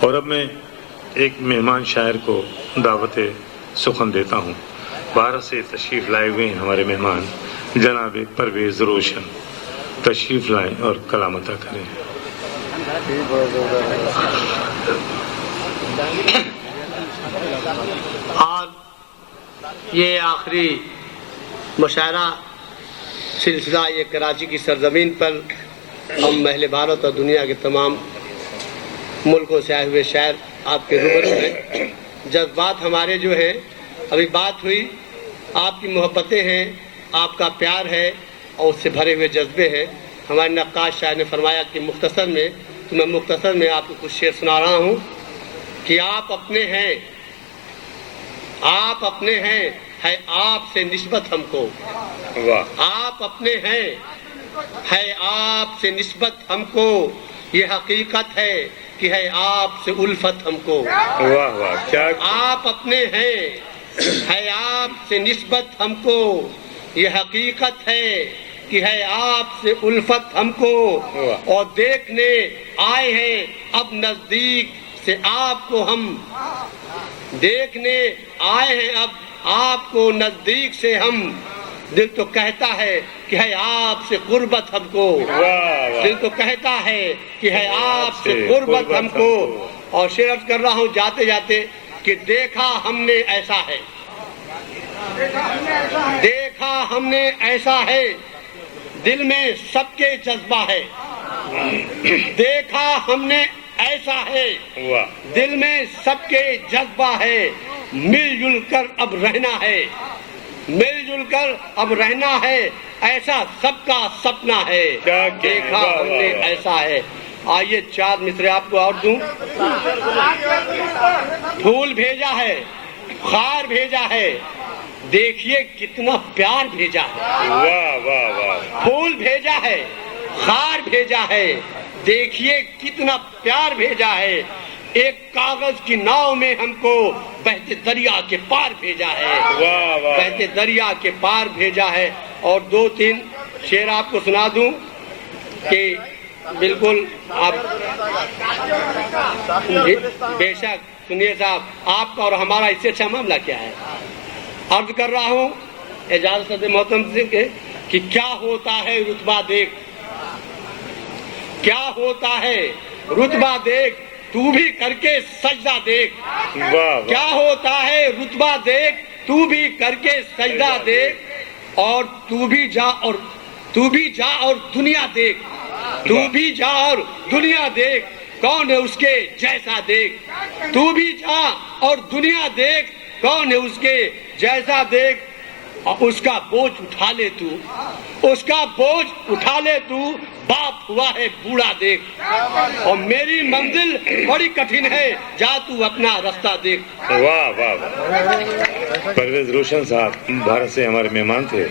اور اب میں ایک مہمان شاعر کو دعوت سخن دیتا ہوں. بھارت سے تشریف لائے ہوئے ہیں ہمارے مہمان جناب پرویز روشن. تشریف لائیں اور کلام عطا کریں. آج یہ آخری مشاعرہ سلسلہ یہ کراچی کی سرزمین پر ہم اہل بھارت اور دنیا کے تمام ملکوں سے آئے ہوئے شاعر آپ کے روبرو ہیں. جذبات ہمارے جو ہیں، ابھی بات ہوئی، آپ کی محبتیں ہیں، آپ کا پیار ہے اور اس سے بھرے ہوئے جذبے ہیں. ہمارے نقاش شاعر نے فرمایا کہ مختصر میں، تو میں مختصر میں آپ کو کچھ شعر سنا رہا ہوں کہ آپ اپنے ہیں، آپ اپنے ہیں، ہے آپ سے نسبت ہم کو. آپ اپنے ہیں، ہے آپ سے نسبت ہم کو، یہ حقیقت ہے کہ ہے آپ سے الفت ہم کو. آپ اپنے ہیں، ہے آپ سے نسبت ہم کو، یہ حقیقت ہے کہ ہے آپ سے الفت ہم کو. اور دیکھنے آئے ہیں اب نزدیک سے آپ کو ہم، دیکھنے آئے ہیں اب آپ کو نزدیک سے ہم. دل تو کہتا ہے کہ ہے آپ سے قربت ہم کو، دل تو کہتا ہے کہ ہے آپ سے قربت ہم کو. اور شعر عرض کر رہا ہوں جاتے جاتے کہ دیکھا ہم نے ایسا ہے، دیکھا ہم نے ایسا ہے، دل میں سب کے جذبہ ہے. دیکھا ہم نے ایسا ہے، دل میں سب کے جذبہ ہے. مل جل کر اب رہنا ہے، مل جل کر اب رہنا ہے، ایسا سب کا سپنا ہے. دیکھا ہم نے ایسا ہے. آئیے 4 مصرے آپ کو اور دوں. پھول بھیجا ہے، خار بھیجا ہے، دیکھیے کتنا پیار بھیجا ہے. پھول بھیجا ہے، خار بھیجا ہے، دیکھیے کتنا پیار بھیجا ہے. ایک کاغذ کی ناؤ میں ہم کو بہتے دریا کے پار بھیجا ہے، بہتے دریا کے پار بھیجا ہے. اور 2-3 شعر آپ کو سنا دوں کہ بالکل آپ بے شک سنیے صاحب، آپ کا اور ہمارا اس سے اچھا معاملہ کیا ہے. عرض کر رہا ہوں اجازت محترم سے کہ کیا ہوتا ہے رتبہ دیکھ، کیا ہوتا ہے رتبہ دیکھ، تو بھی کر کے سجدہ دیکھ. کیا ہوتا ہے رتبہ دیکھ، تو بھی کر کے سجدہ دیکھ. اور تو بھی جا اور دنیا دیکھ، تو بھی جا اور دنیا دیکھ، کون ہے اس کے جیسا دیکھ. تو بھی جا اور دنیا دیکھ، کون ہے اس کے جیسا دیکھ. اور اس کا بوجھ اٹھا لے تو، اس کا بوجھ اٹھا لے تو، باپ ہوا ہے بوڑھا دیکھ. اور میری منزل بڑی کٹھن ہے، جا تو اپنا راستہ دیکھ. واہ واہ. پرویز روشن صاحب بھارت سے ہمارے مہمان تھے.